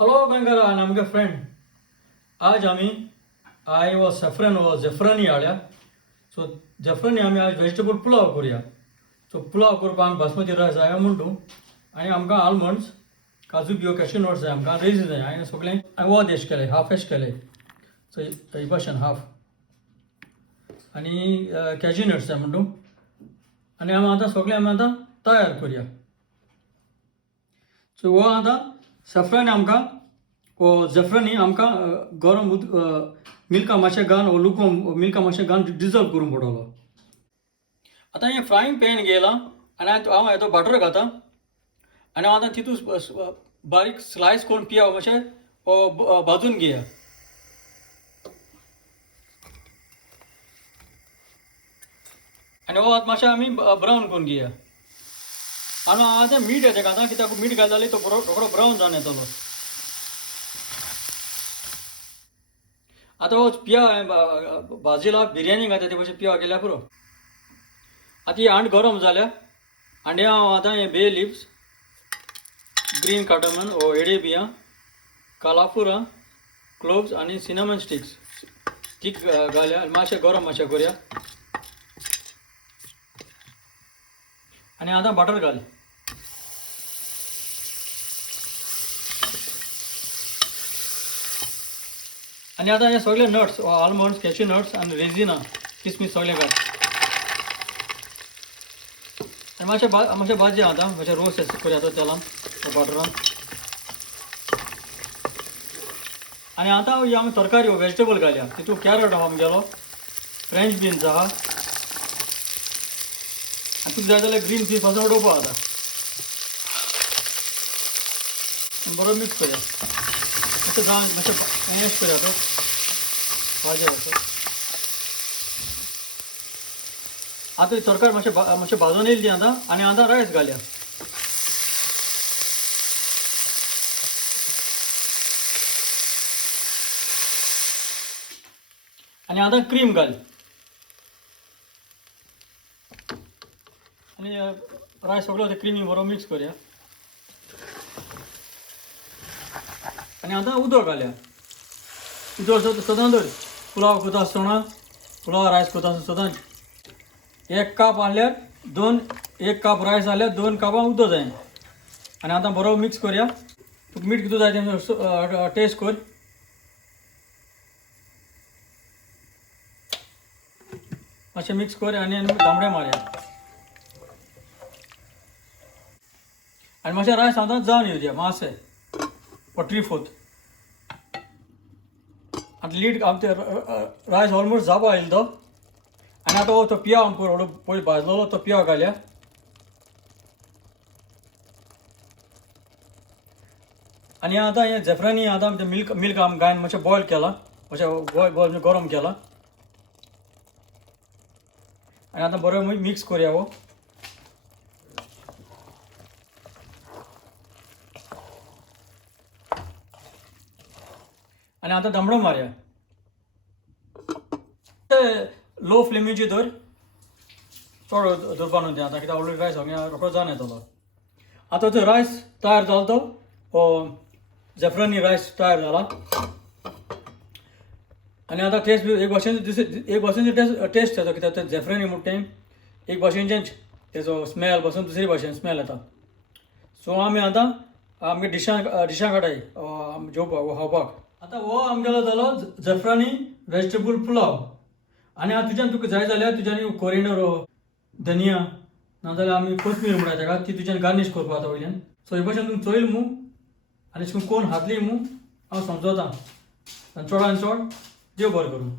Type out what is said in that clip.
Hello, Gangara, and I'm a friend. आज आम्ही आय व सॅफ्रन व जॅफ्रनी हाडल्या. सो जॅफ्रनी आमी आज वेजिटेबल पुलाव करूया. सो पुलाव करपाक बासमती रायस जाय म्हणटू आनी आमकां आलमंड्स, काजू बियो, कॅश्यू नट्स जाय, आमकां रेझिन जाय. हांवें सगळें वोद एश केलें, हाफ एश केलें. सो हे भाशेन हाफ आनी कॅज्यू नट्स जाय म्हणटू आनी आमी आतां तयार करूया. सो हो आतां सॅफ्रन आमकां वो जॅफ्रनी आमकां गरम मिल्का मातशें घालून वो लुकवम मिल्का मातशें घालून डिजॉल्व करूंक पडटलो. आतां हें फ्रायींग पॅन घेयला आनी हांव हेजो बटर घालता आनी हांव आतां तितून बारीक स्लायस करून पिया मातशें भाजून घेया. आनी हो आतां मातशें आमी ब्रावन करून घेया. आनी हांव आतां मीठ हेजें घालता कित्याक मीठ घालता जाल्यार तो रोखडो ब्रावन जावन येतलो. आतां हो पिया भाजिला बिरयानी घालता ते भशेन पिया केल्या पुरो. आतां ही हांड गरम जाल्या आनी हांव आतां हे बे लिव्स, ग्रीन कार्डमन वो एडे बियां, कालाफुरा, क्लोव्स आनी सिनामन स्टिक्स ती घाल्या आनी मातशें गरम मातशें करूया. आनी आतां बटर घाल आनी आतां हे सगळे नट्स आलमंड्स, कॅश्यू नट्स आनी रेझिना, किसमीस सगळें घाल आनी मातशें भाजया. आतां मातशें रोस्ट करूया आतां तेलान बटरान. आनी आतां ही आमी तरकारी वेजिटेबल घालया. तितून कॅरट आहा आमगेलो, फ्रेंच बीन्स आहा आनी तुका जाय जाल्यार ग्रीन पीस पासून उडोवपा आतां. बरो मिक्स करूया. मातशें मॅश करूया तो भाजया असो. आतां तरकारी मातशें भाजून येयली ती आतां आनी आतां रायस घालया. आनी आतां क्रीम घाल आनी रायस सगळो ते क्रिमी बरो मिक्स करूया. आनी आतां उदक घालया. उदक सदां धर पुलाव करता आसतना, पुलाव रायस करता आसतना सदां 1 कप आहल्यार 1 कप रायस जाल्यार 2 कपां उदक जाय. आनी आतां बरो मिक्स करूया. तुका मीठ कितू जाय तें टेस्ट कर. मातशें मिक्स कर आनी धामणें मारया. आनी मातशें रायस आतां जावन येवया मातशें 3/4. आतां लीड रायस ऑलमोस्ट जावपा येयलो तो. आनी आतां हो तो पिया पयलीं भाजलेलो तो पिया घालया. आनी आतां हें जॅफ्रानी आतां मिल्क आमी घालून मातशें बॉयल केला, मातशें गरम केला. आनी आतां बरो मिक्स करूया हो. आनी आतां धामणो मारया. लो फ्लेमीचेर धर, चड धरपा न्हू तें आतां कित्याक ऑलरेडी रायस रोखडो जावन येतलो. आतां तो रायस तयार जालो तो जॅफ्रानी रायस तयार जाला. आनी आतां टेस्ट एक भाशेन टेस्ट येता कित्याक तें जॅफ्रानी म्हणटा तें एक भाशेनचें तेजो स्मेल पासून दुसरी भाशेन स्मेल येता. सो आमी आतां आमगे डिशां काडटाय जेवपाक खावपाक. आतां हो आमगेलो जालो जॅफ्रानी वेजिटेबल पुलाव. आनी तुज्यान तुका जाय जाल्यार तुज्यानी कोरिएंडर धनिया नाजाल्यार आमी कोथमीर म्हणटा तेका ती तुज्यान गार्निश करपा जाता वयल्यान. सो हे भाशेन तुमी चोयल मू आनी कोण खातली मू हांव समजोता. आनी चडान चड देव बरें करूं.